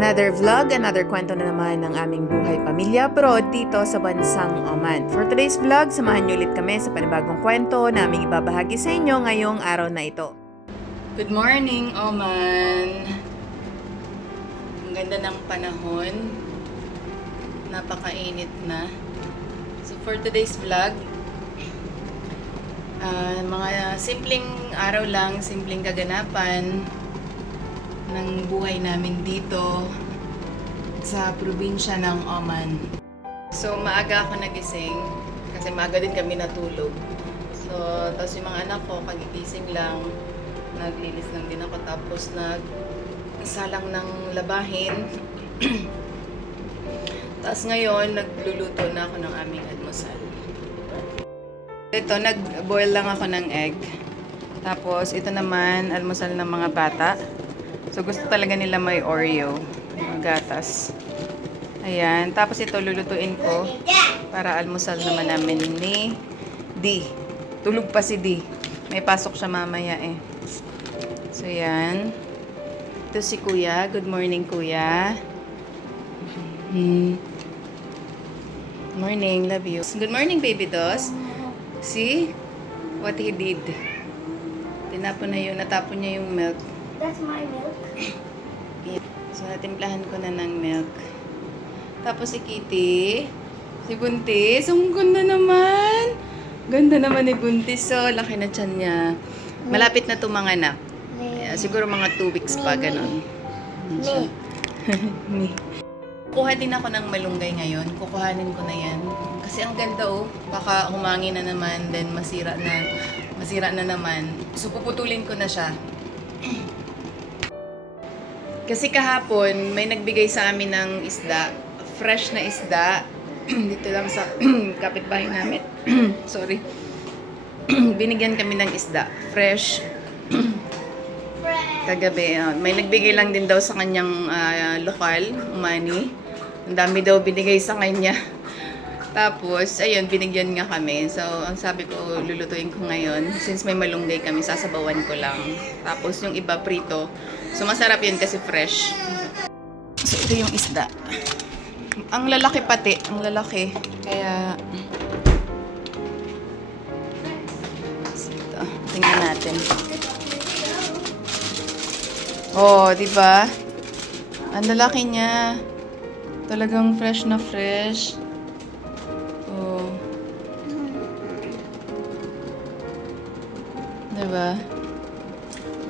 Another vlog, another kwento na naman ng aming buhay pamilya abroad dito sa bansang Oman. For today's vlog, samahan niyo ulit kami sa panibagong kwento na aming ibabahagi sa inyo ngayong araw na ito. Good morning, Oman! Ang ganda ng panahon. Napakainit na. So for today's vlog, mga simpleng araw lang, simpleng kaganapan ng buhay namin dito sa probinsya ng Oman. So maaga ako nagising kasi maaga din kami natulog. So tapos yung mga anak ko kagigising lang, naglinis lang din ako, tapos nagsalang ng labahin. Tapos ngayon nagluluto na ako ng aming almusal. Ito, nag-boil lang ako ng egg. Tapos, ito naman, almusal ng mga bata. So, gusto talaga nila may Oreo. Mga gatas. Ayan. Tapos, ito, lulutuin ko para almusal naman namin ni D. Tulog pa si D. May pasok siya mamaya eh. So, ayan. Ito si Kuya. Good morning, Kuya. Morning. Love you. Good morning, baby Dos. See what he did. Tinapon na yun, natapon niya yung milk. That's my milk. Yeah. So, natimplahan ko na ng milk. Tapos si Kitty, si Buntis, ang ganda naman. Ganda naman ni Buntis. So, laki na tiyan niya. Malapit na tumanganak. Yeah, siguro mga 2 weeks pa, ganun. Me. Kuha din ako ng malunggay ngayon. Kukuhanin ko na yan. Kasi ang ganda oh. Baka humangin na naman, then masira na naman. So puputulin ko na siya. Kasi kahapon, may nagbigay sa amin ng isda. Fresh na isda. Dito lang sa kapitbahay namin. Sorry. Binigyan kami ng isda. Fresh. Kagabi. May nagbigay lang din daw sa kanyang lokal, umani. Ang dami daw binigay sa kanya. Tapos, ayun, binigyan nga kami. So, ang sabi ko, lulutuin ko ngayon. Since may malunggay kami, sasabawan ko lang. Tapos, yung iba prito. So, masarap yun kasi fresh. So, ito yung isda. Ang lalaki pati. Ang lalaki. Kaya, ito. Tingnan natin. Oh, di ba? Ang lalaki niya. Talagang fresh na fresh. Oh. Diba?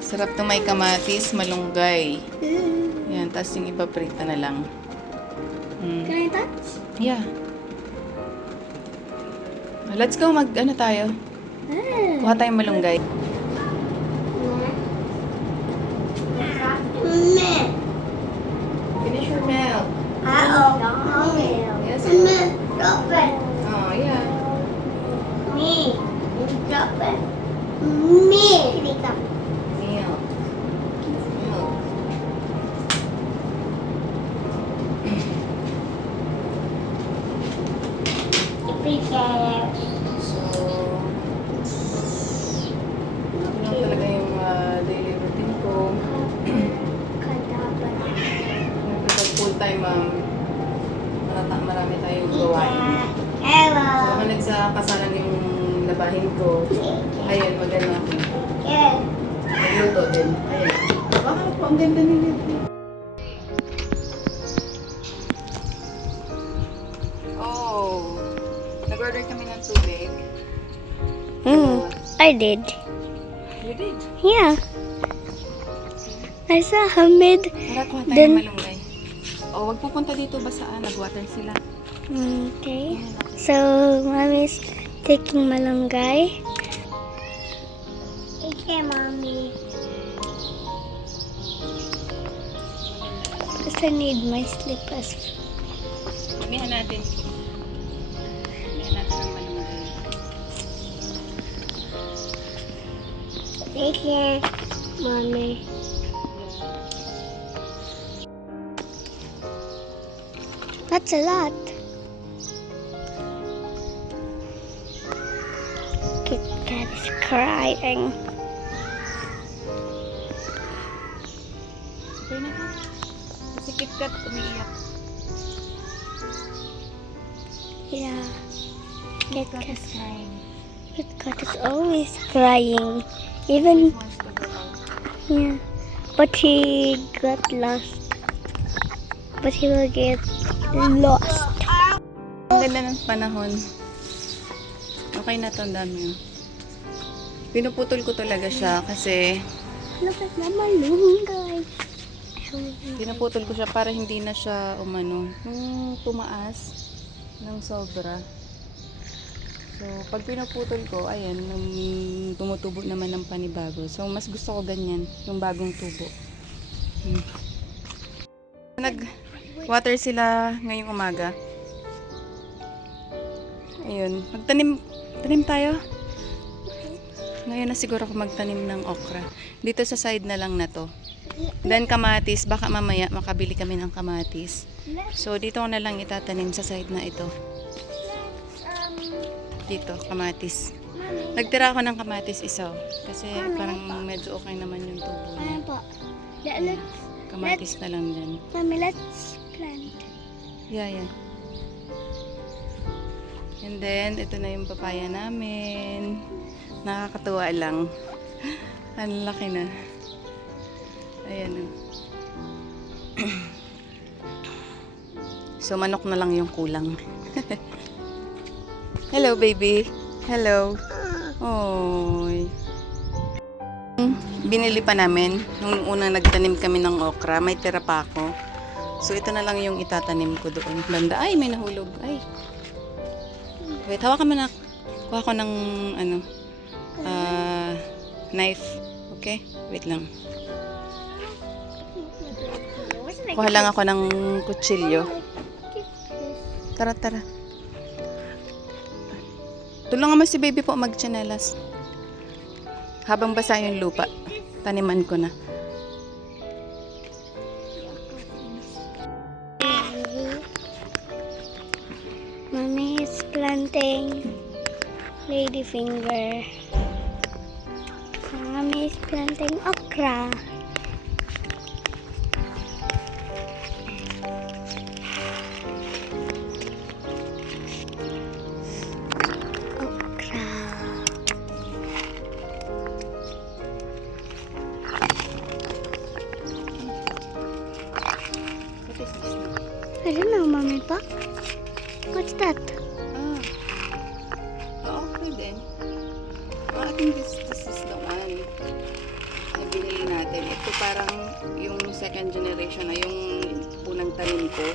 Sarap to, may kamatis, malunggay. Yan, tapos yung iba prito na lang. Can I touch? Yeah. Let's go, ano tayo? Kuha tayong malunggay. Finish your milk. Yes. Drop it. Oh, yeah. Me. Drop it. Me. Milk. Milk. So, ito lang talaga yung daily routine ko. Full time, marami tayong gawain. So, manag sa kasalan yung labahin ko. Ayun, maganda ako. Magluto din. Ayun. Baka po, ang ganda nila. Oh, nag-order kami ng tubig. I did. You did? Yeah. I saw Hamid. Tara, kuha tayo Then- ng malunggay. O, wag pupunta dito, basaan. Nag-water sila. Okay. So, Mommy's taking malunggay. Okay, Mommy. First, I need my slippers. Umihan natin. Umihan natin ng malunggay. Take care, Mommy. That's a lot. Kit Kat is crying. Okay na ka? Kasi KitKat umiiyak. Yeah. KitKat is crying. KitKat is always crying. Even, Wants to go out. yeah. But he got lost. But he will get lost. Ang ganda ng panahon. Okay na to, ang dami. Pinuputol ko talaga siya kasi Look at the malunggay. pinuputol ko siya para hindi na siya umano. Yung tumaas ng sobra. So, pag pinuputol ko, ayan, tumutubo naman ng panibago. So, mas gusto ko ganyan, yung bagong tubo. Nag-water sila ngayong umaga. Ayun, tanim tayo. Ngayon na siguro ako magtanim ng okra. Dito sa side na lang na to. Then kamatis, baka mamaya makabili kami ng kamatis. So, dito ko na lang itatanim sa side na ito. Dito, kamatis. Nagtira ako ng kamatis isa. Kasi parang medyo okay naman yung tubo niya. Ano po? Kamatis na lang dyan. Mommy, let's plant. Yeah. And then, ito na yung papaya namin. Nakakatuwa lang. Ang laki na. Ayan o. So, manok na lang yung kulang. Hello, baby. Hello. Oy. Binili pa namin. Nung unang nagtanim kami ng okra, may tira pa ako. So, ito na lang yung itatanim ko doon. Banda, ay, may nahulog. Ay. Wait, hawakan mo na. Kuha ko ng, knife. Okay? Wait lang. Kuha lang ako ng kutsilyo. Tara. Tulungan mo si baby po magtsinelas. Habang basa yung lupa, taniman ko na. Mommy is planting ladyfinger. Mommy is planting okra. What is this now? I don't know, Mommy pa. What's that? Okay din. I think this is the one na binili natin. Ito parang yung second generation na yung unang tanim ko.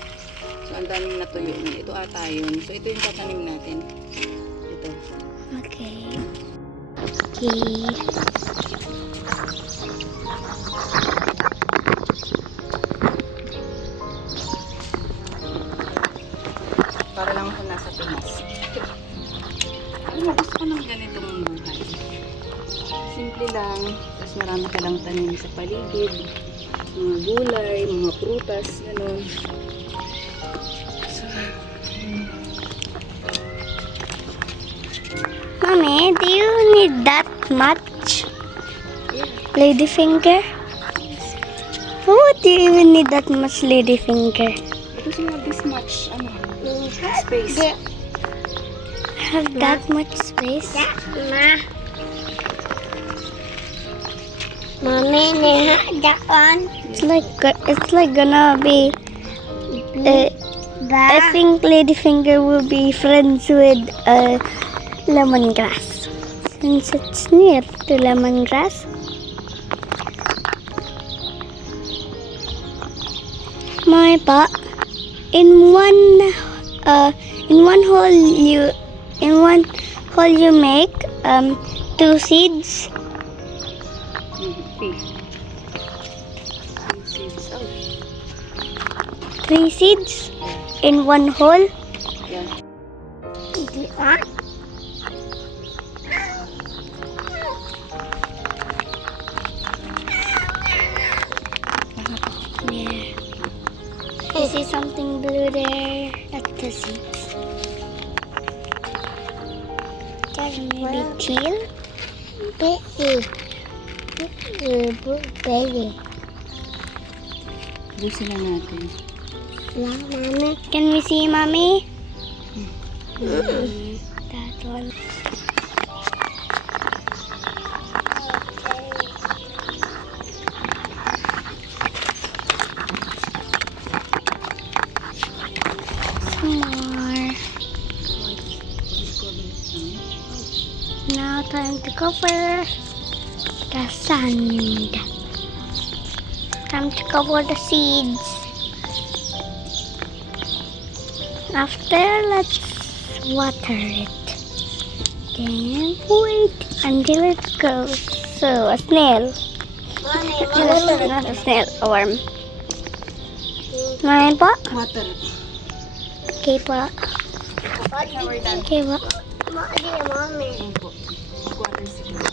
So, ang daming natuyo na. Ito ata yun. So, ito yung tatanim natin. Ito. Okay. Para lang ako nasa Pinas. Gusto ko ng ganitong buhay. Simple lang. Tapos marami ka lang tanim sa paligid. Mga gulay, mga prutas, gano'n. So, Mommy, do you need that much yeah. ladyfinger? What do you even need that much ladyfinger? Because you have this much, space. Have that much space? Mommy, that one. It's like gonna be. I think ladyfinger will be friends with lemongrass, since it's near to lemongrass. My pa, in one hole you make 2 seeds. Seeds. Oh, 3 seeds in one hole. yeah. Yeah. You see something blue there? That's the seeds. Maybe teal? Baby. Busin na natin. Yeah, mommy. Can we see, mommy? That one. Some more. Now time to cover the sand. Time to cover the seeds. After, let's water it. Then wait until it goes. So, a snail. Not a snail, a worm. Ngayon po? Water. Okay po. We're done. Okay po. Opo. Water siguro.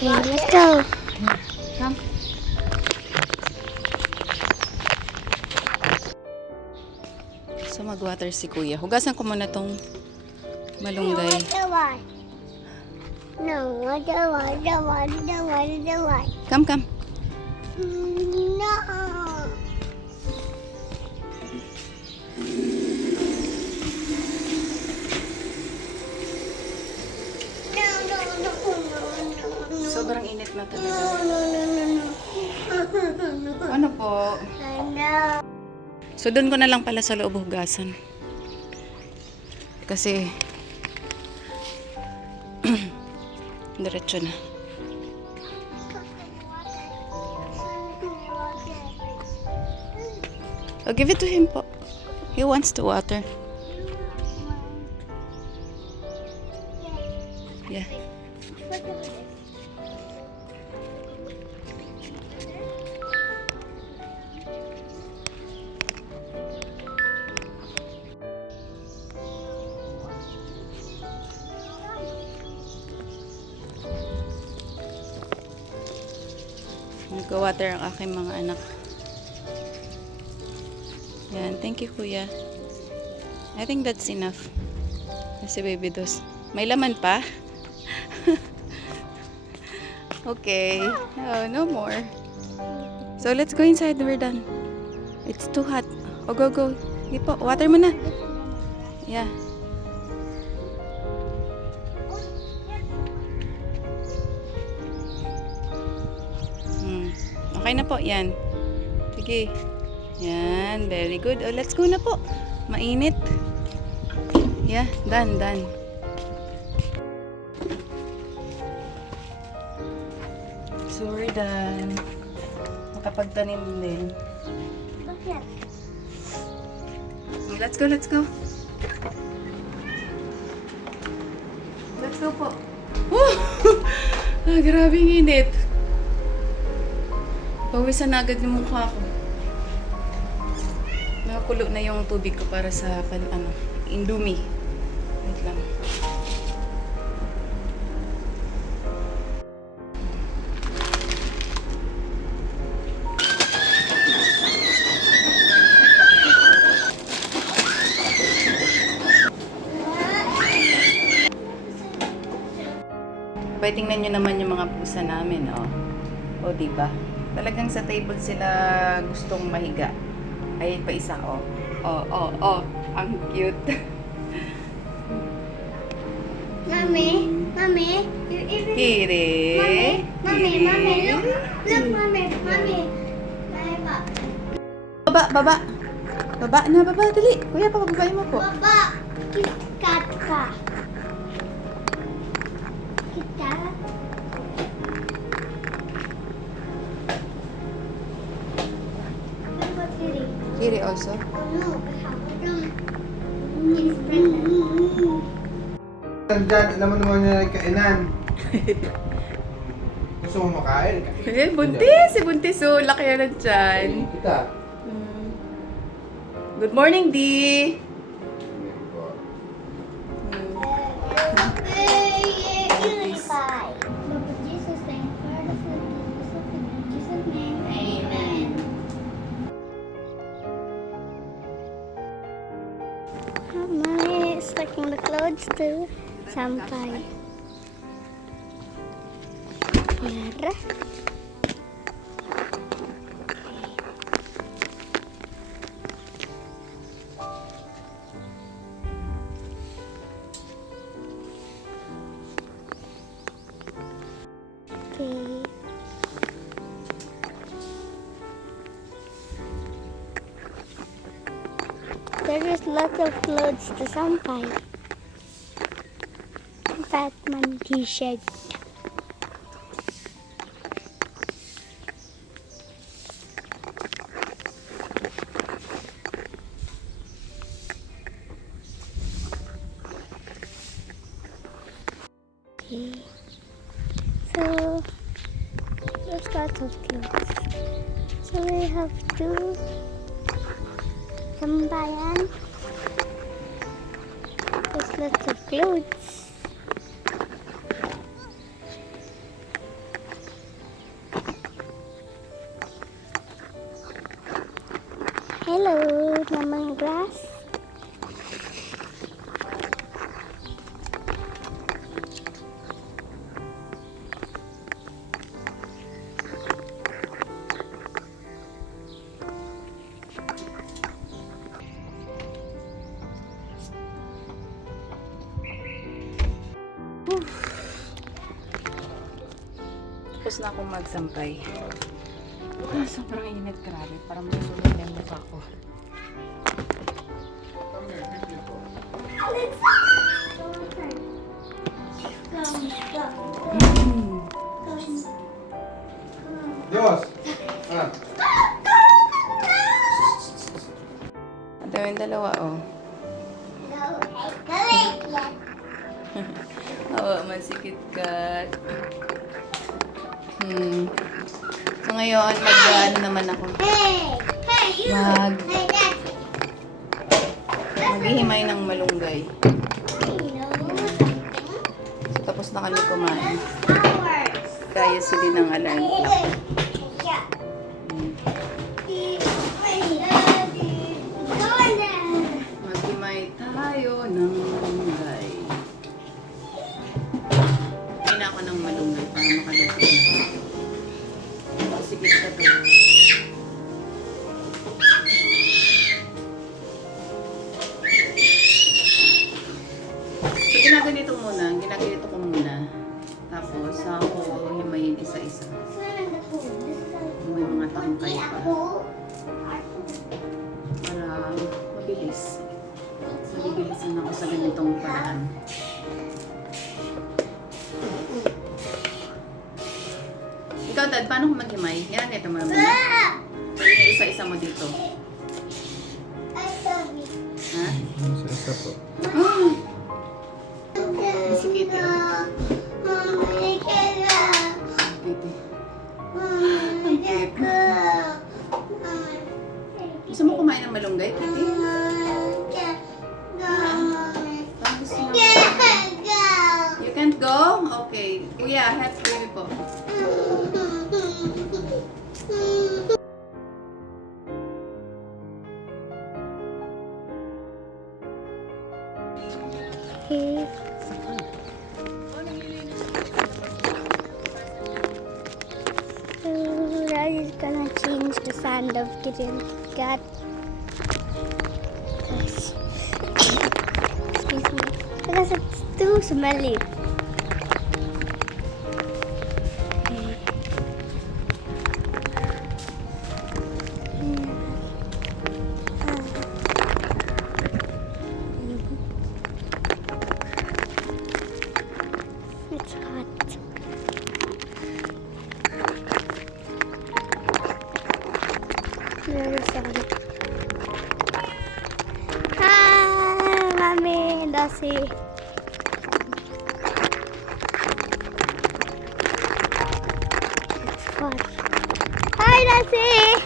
Okay, let's go. Come. So mag-water si Kuya. Hugasan ko muna tong malunggay. No, the one. Come, come. No. Sobrang init na talaga. No. Ano po? No. So doon ko na lang pala sa loob hugasan. Kasi diretso na. Oh, give it to him po. He wants to water. Yeah. Nag-water ang aking mga anak. Yan, thank you kuya. I think that's enough. Kasi baby dos. May laman pa? Okay. Oh, no more. So let's go inside. We're done. It's too hot. Oh, go. Sige po, water mo na. Yeah. Okay na po, yan. Sige. Yan, very good. Oh, let's go na po. Mainit. Yeah, done. So, we're done. Makapagtanim din. Let's go. Let's go po. Grabe ang init. Pawisan na agad yung mukha ko. Nakakulo na yung tubig ko para sa Indomie. Wait lang. Pwede tingnan nyo naman yung mga pusa namin, oh. O, diba? Talagang sa table sila gustong mahiga. Ay, pa isa, oh. Oh. Ang cute. Mommy, you even... Kiri. Mommy, look, mommy. Baba. Baba, dali. Kuya, papababain mo po. Baba, KitKat ka. KitKat? What about Kiri? Kiri also. No, it's pregnant. Diyan, alam mo naman niya kainan. Gusto mo makain? Eh, buntis. Si buntis, oh. Laki yan ng tiyan. Kita. Good morning, Dee. Unified. Lord Jesus, thank you for the food. In Jesus' name, amen. Mommy is taking the clothes to Sampay. Here. There is lots of clothes to sampay. Batman t-shirt. Okay. So there's lots of clothes. So we have to sambayan. There's lots of clothes. Hello, namang grass. Tapos na akong magsampay. Sobrang init, grabe. Parang masusunod na yung mukha ko. Diyos! Ah. Ito yung dalawa, oh. Oo, masikit ka. So ngayon, mag-ano naman ako. Maghihimay ng malunggay. So tapos na kami kumain. Kaya sili ng alarm clock. Maghimay tayo ng malunggay. Himay na ako ng malunggay para makaluto. Masikit ka to. So, ginaganito ko muna. Tapos, ako himayin isa-isa. May mga tangkay pa. Para mabilis. Mabilisan ako sa ganitong paraan. Ikaw, Dad, paano ko maghimay? Yan, ito mo naman. So, yung isa-isa mo dito. Ha? Isa po. Masikit yan. Gusto mo kumain ng malunggay, Kitty? You can't go? Okay. Kuya, have baby po. Okay. So that is gonna change the sound of getting cat. Excuse me. Because it's too smelly. Okay. It's hot. Very sorry. Hi, Mommy, Dossie. It's fun. Hi, Dossie.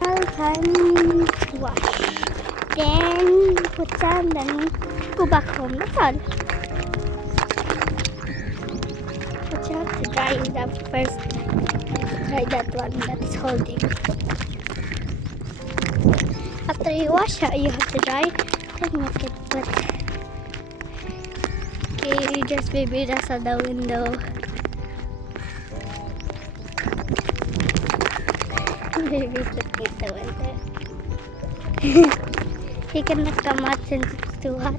All time to wash. Then put some, then go back home. That's all. But you have to dry it up first. Try that one that is holding. After you wash it, you have to dry, then make it put. Okay, just baby that's at the window. Baby's looking at the window. He cannot come out since it's too hot.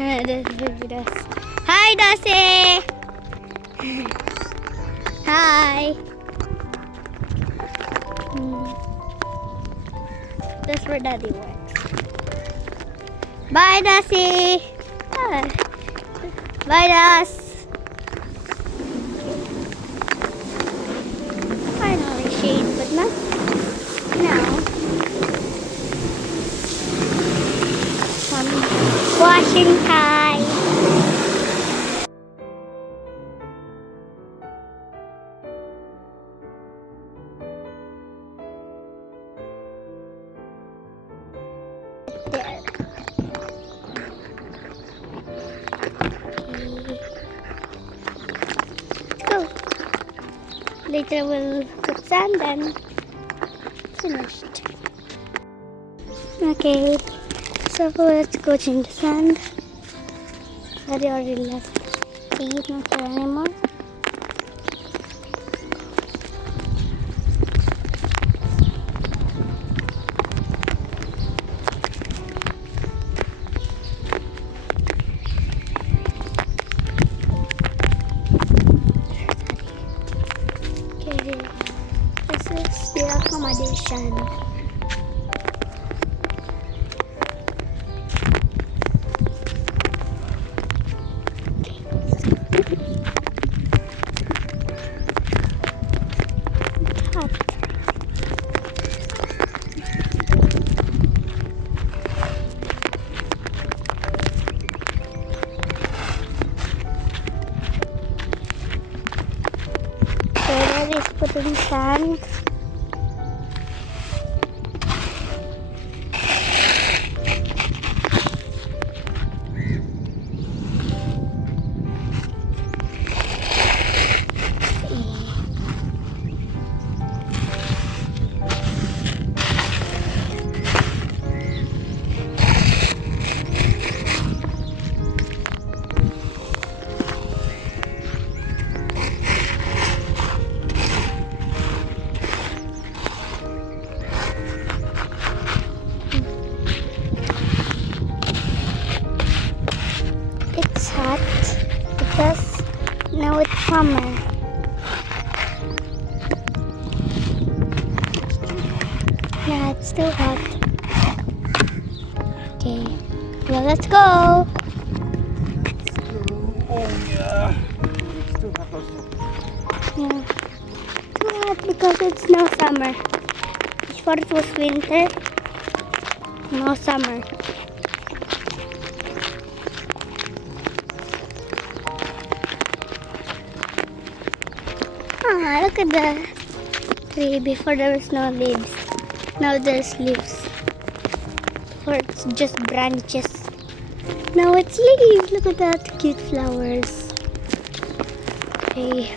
There's baby Dusty. Hi, Dusty! Hi. That's where Daddy works. Bye, Dasi. Hi. Bye, Das. Finally shade, but not now. Washing time. There. Go. Later we'll put sand and finished. Okay, so let's go change the sand. Daddy already left. He's not here anymore. Okay, this is the accommodation. Hot. So that is putting sand. It's hot because now it's summer. Yeah, it's still hot. Okay, well, let's go. Oh yeah. Still hot also. Yeah, too hot because it's now summer. Before it was winter, now summer. Ah, look at the tree. Before there was no leaves. Now there's leaves. Before it's just branches. Now it's leaves. Look at that cute flowers. Okay.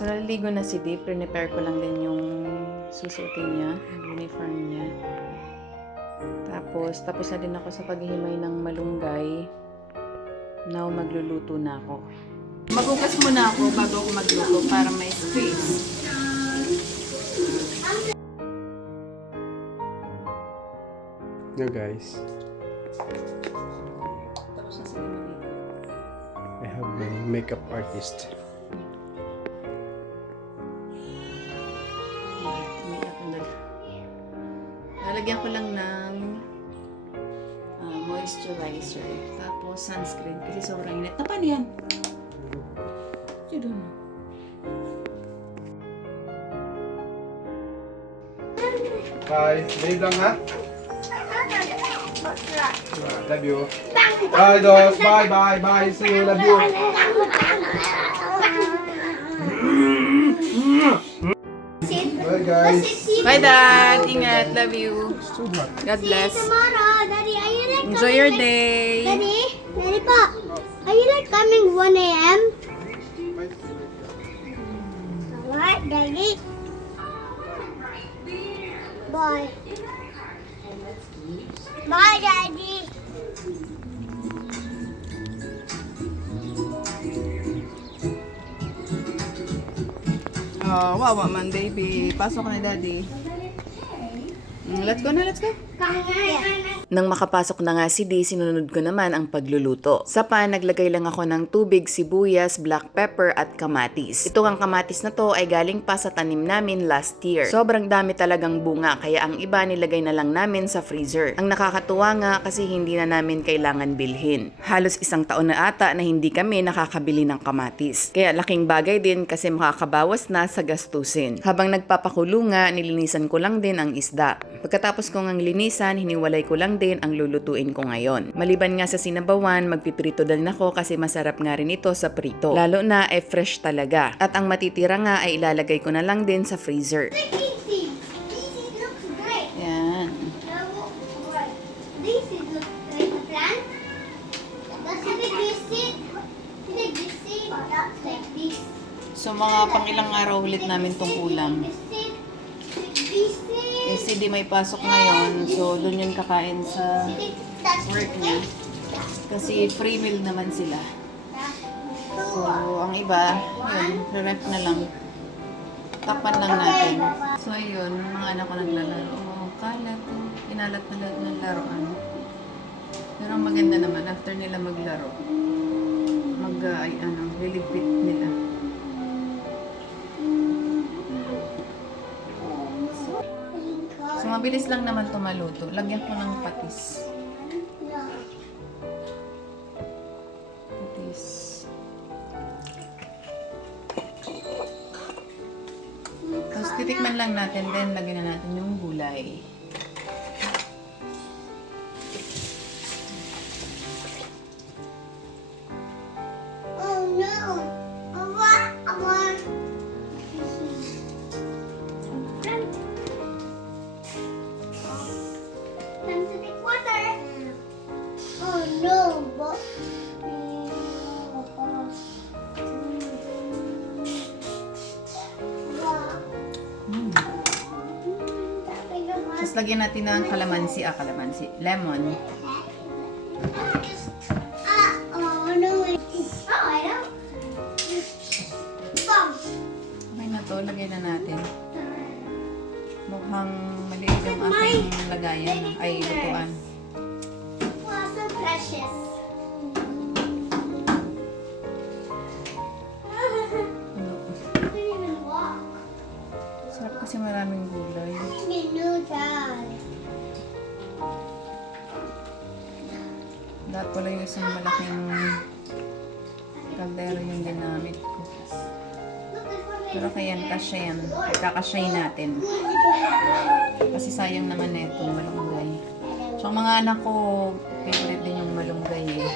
So, naliligo na si Deep. Prepare ko lang din yung susuotin niya, yung uniform niya. Tapos na din ako sa paghihimay ng malunggay. Now, magluluto na ako. Maghugas muna ako bago ako magluto para may space. Yeah guys, Tapos na sila maligo. I have my makeup artist. Lalagyan ko lang ng moisturizer. Tapos sunscreen kasi sobrang init. Paano yan? You don't know. Bye. Babe lang ha? Love you. Bye Dos. Bye bye bye. See you. Love you. Bye guys. Bye, Dad. Ingat. Love you. It's too hot. God bless. Tomorrow, Daddy, are you like Enjoy your day. Daddy pa, are you like coming 1 a.m.? Alright, Daddy. Bye. Bye, Daddy. Oh, wawa man, baby. Pasok na, daddy. Let's go na, let's go. Nang makapasok na nga si Dee, sinunod ko naman ang pagluluto. Sa pan, naglagay lang ako ng tubig, sibuyas, black pepper at kamatis. Ito ang kamatis na to ay galing pa sa tanim namin last year. Sobrang dami talagang bunga, kaya ang iba nilagay na lang namin sa freezer. Ang nakakatuwa nga kasi hindi na namin kailangan bilhin. Halos isang taon na ata na hindi kami nakakabili ng kamatis. Kaya laking bagay din kasi makakabawas na sa gastusin. Habang nagpapakulo nga, nilinisan ko lang din ang isda. Pagkatapos kong ang linisan, hiniwalay ko lang din ang lulutuin ko ngayon. Maliban nga sa sinabawan, magpiprito din ako kasi masarap nga rin ito sa prito. Lalo na fresh talaga. At ang matitira nga ay ilalagay ko na lang din sa freezer. These seeds looks great. Yan. These seeds look like a plant. That's a big seed. Big seed. That's like this. So mga pang ilang araw ulit namin tong ulam. Big seed. Big seed. Kasi di may pasok ngayon, so doon yun kakain sa That's work niya. Kasi free meal naman sila. So, ang iba, yun, re-ref na lang. Takpan lang natin. So, ayun, mga anak ko naglalaro. Oh, kalat. Kinalat na lahat ng laruan. Pero ang maganda naman, after nila maglaro, liligpit nila. So, mabilis lang naman ito maluto. Lagyan ko ng patis. Patis. Tapos titikman lang natin, then lagyan na natin yung gulay. Oh no! I want. Time to take water. Oh no! But. Tapos lagyan natin ng kalamansi, lemon. Oh no! Oh, I know. Bum. Okay na to, lagyan na natin. Mukhang maliit yung aking lagayan, ay lutuan. Wow, so precious. Ano? I can't even walk. Sarap kasi maraming gulay. Dapat pala yung isang malaking kaldero yung ginamit ko. Pero kaya kasya yan. Kakasyahin natin. Kasi sayang naman na itong malunggay. So, ang mga anak ko, favorite din yung malunggay eh.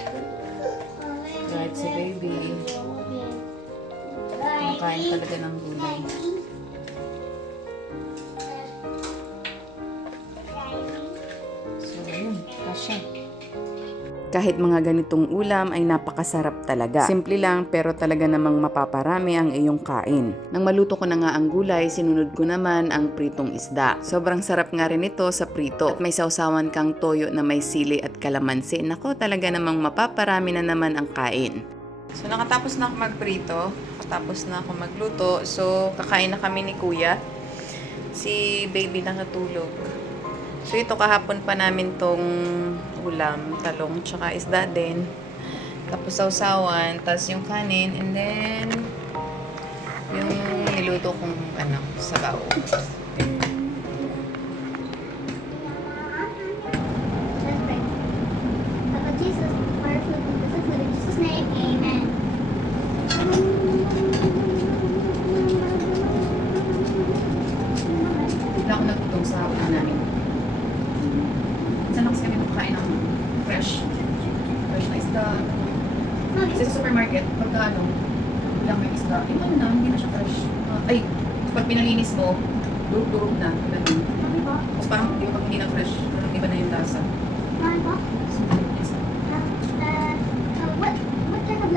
Kahit si baby, kumakain talaga ng gulay. So, yun. Kasya. Kahit mga ganitong ulam ay napakasarap talaga. Simple lang pero talaga namang mapaparami ang iyong kain. Nang maluto ko na nga ang gulay, sinunod ko naman ang pritong isda. Sobrang sarap nga rin ito sa prito. At may sausawan kang toyo na may sili at kalamansi. Nako, talaga namang mapaparami na naman ang kain. So nakatapos na ako magprito. Nakatapos na ako magluto. So kakain na kami ni Kuya. Si baby nakatulog. So ito kahapon pa namin tong ulam, talong, tsaka isda din. Tapos sausawan, tapos yung kanin, and then yung niluto kong sabaw. Let's pray. Lord Jesus, our food, this is food in Jesus' name, amen. Bigla ako nagtutong sa namin. Minsan lang kasi kami magkain ng fresh na isda. Kasi sa supermarket, pagka bilang may isda, iba na, hindi na siya fresh. Pag pinalinis mo, durug-durug na. Tapos parang pag hindi na fresh, parang iba na yung lasa. What type of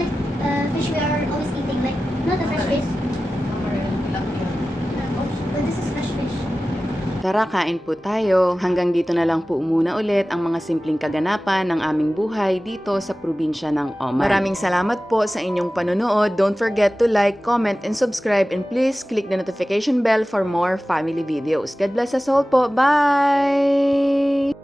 fish we are always eating? Like, not the fresh fish. But this is fresh fish. Tara, kain po tayo. Hanggang dito na lang po muna ulit ang mga simpleng kaganapan ng aming buhay dito sa probinsya ng Oman. Maraming salamat po sa inyong panonood. Don't forget to like, comment, and subscribe. And please click the notification bell for more family videos. God bless us all po. Bye!